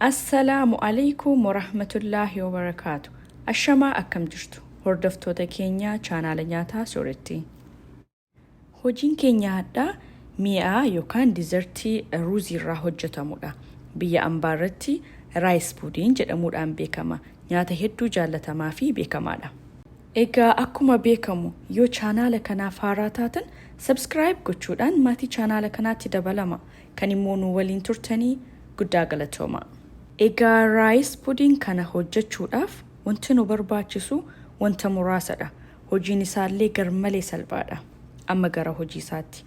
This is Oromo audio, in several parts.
Assalaamu alaykum wa rahmatullahi wa barakaatu. Ashamaa akkam jirtu hordoftoota keenya chaanaala nyaataa sooretti. Hojiin keenya hadhaa mi'aa yookaan dizertii ruuzii irraa hojjetamudha. Biyya ambaarratti raayis puudiin jedhamuudhaan beekama. Nyaata hedduu jaallatamaa fi beekamaadha. Egaa akkuma beekamu yoo chaanaala kanaaf haaraa taatan subscribe gochuudhaan maatii chaanaala kanaatti dabalama. Kan immoo nu waliin turtanii guddaa galatooma. Egaa raayis puudiin kana hojjechuudhaaf wanti nu barbaachisu wanta muraasadha. Hojiin isaallee garmalee salphaadha. Amma gara hojii isaatti.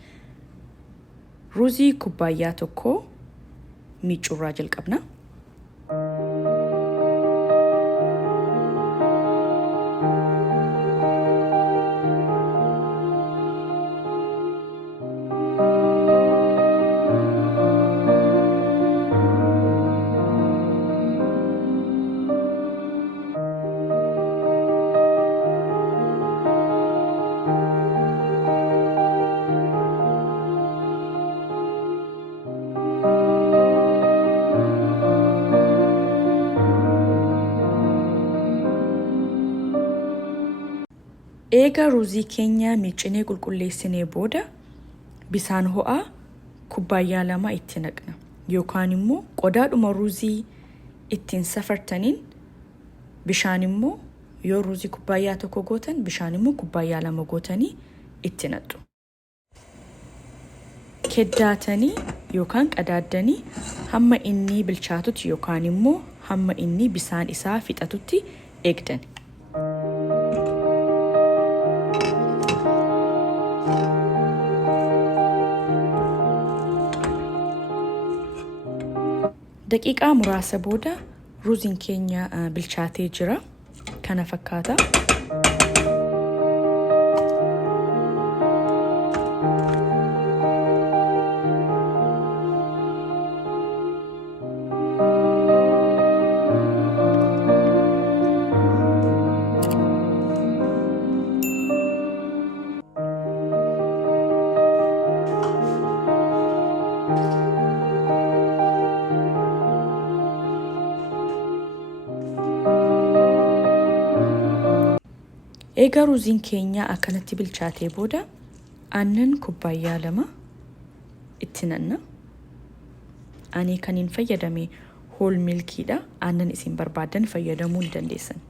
Ruuzii kubbaayyaa tokko miicuurraa jalqabna. Eega ruuzii keenya miicinee qulqulleessinee booda bisaan ho'aa kubbaayyaa 2 itti naqna. Yookaan immoo qodaadhuma ruuzii ittiin safartaniin bishaan immoo yoo ruuzii kubbaayyaa 1 gootan bishaan immoo kubbaayyaa 2 gootanii itti naqxu. Keddaatanii yookaan qadaaddanii hamma inni bilchaatutti yookaan immoo hamma inni bisaan isaa fixatutti eegdan. Daqiiqaa muraasa booda ruuziin keenya bilchaatee jira. Kana fakkaata. Eega ruuziin keenya akkanatti bilchaatee booda aannan kubbaayyaa 2 itti nanna. Ani kaniin fayyadame hool milkiidha. Aannan isin barbaadan fayyadamuu ni dandeessan.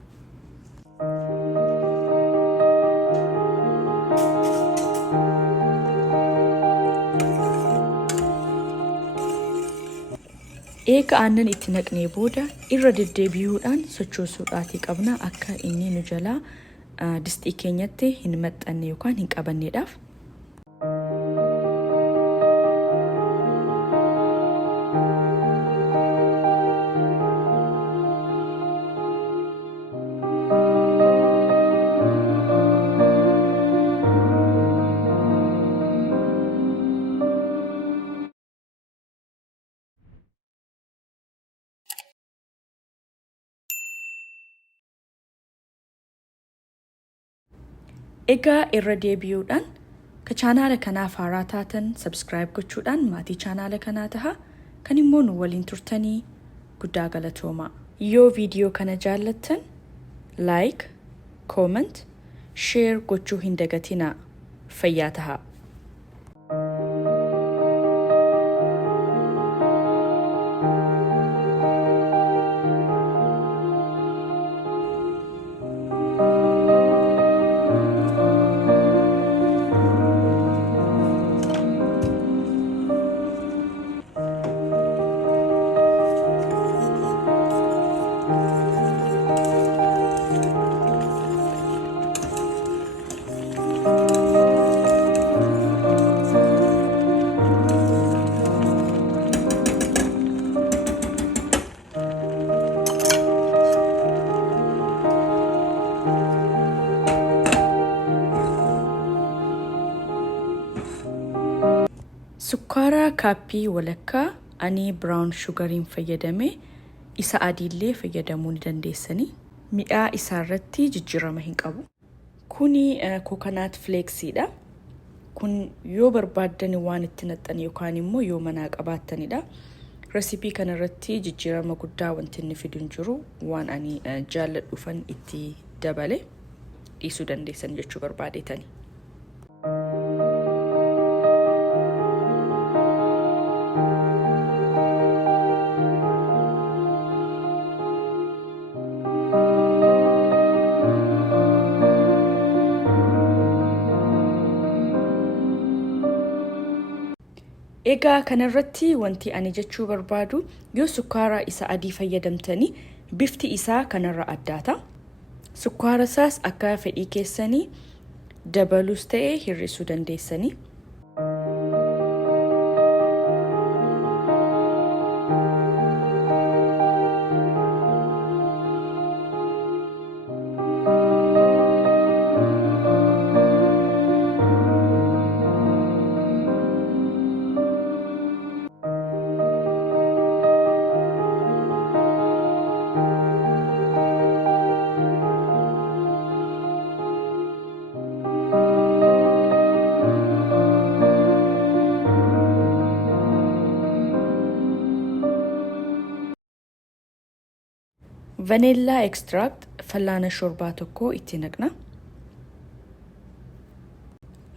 Eega aannan itti naqnee booda irra deddeebi'uudhaan sochoosuudhaatii qabna akka inni nu jalaa distii keenyatti hin maxxanne yookaan hin qabanneedhaaf. Egaa irra deebi'uudhaan ka chaanaala kanaaf haaraa taatan subscribe gochuudhaan maatii chaanaala kanaa taha. Kan immoo nu waliin turtanii guddaa galatooma. Yoo viidiyoo kana jaallattan like, comment, share gochuu hin dagatinaa. Fayyaa tahaa. Sukkaara kaappii walakkaa ani brown sugariin fayyadame isa adiillee fayyadamuu ni dandeessanii. Mi'aa isaarratti jijjiirama hin qabu. Kuni coconut flakesidha. Kun yoo barbaaddan waan itti naxxan yookaan immoo yoo manaa qabaattanidha. Recipe kanarratti jijjiirama guddaa wanti inni fidu hin jiru waan ani jaalladhufan itti dabale dhiisuu dandeessan jechuu barbaadeetani. Egaa kanarratti wanti ani jechuu barbaadu yoo sukkaara isa adii fayyadamtanii bifti isaa kanarra addaata. Sukkaara isaas akka fedhii keessanii dabalus ta'ee hir'isuu dandeessanii. Vanilla extract falana shorbaa tokko itti naqna.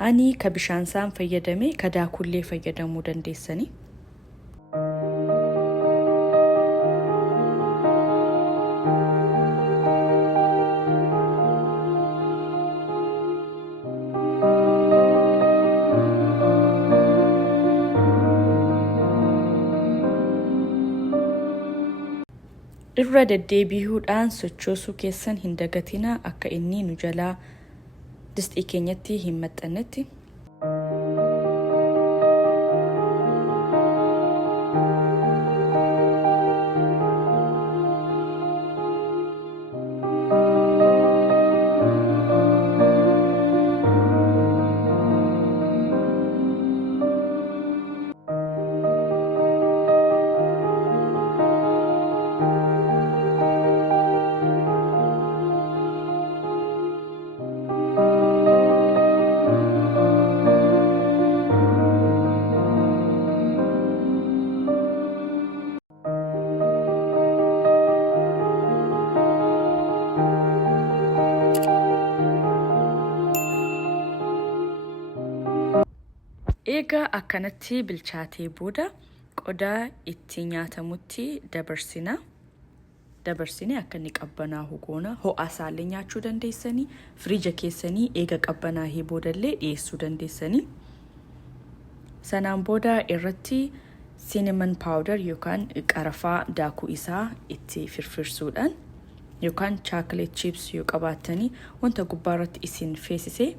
Ani ka bishaan isaan fayyadame ka daakullee fayyadamuu dandeessanii. Irra deddeebi'uudhaan sochoosuu keessan hin dagatinaa akka inni nu jalaa distii keenyatti hin maxxannetti. Egaa akkanatti bilchaatee booda qodaa itti nyaatamutti dabarsina. Dabarsinee akka inni qabbanaa'u goona. Ho'aa isaallee nyaachuu dandeessanii, firiija keessanii eega qabbanaa'ee boodallee dhiyeessuu dandeessanii. Sanaan booda irratti cinnamon powder yookaan qarafaa daakuu isaa itti firfirsuudhaan yookaan chocolate chips yoo qabaattanii wanta gubbaarratti isin feesisee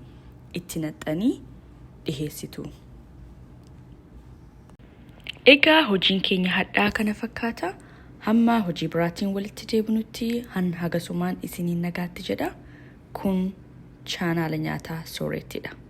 itti naxxanii dhiheessitu. Egaa hojiin keenya hadhaa kana fakkaata. Hamma hojii biraatiin walitti deebinutti hagasumaan isiniin nagaatti jedha. Kun chaanaala nyaataa Soorettiidha.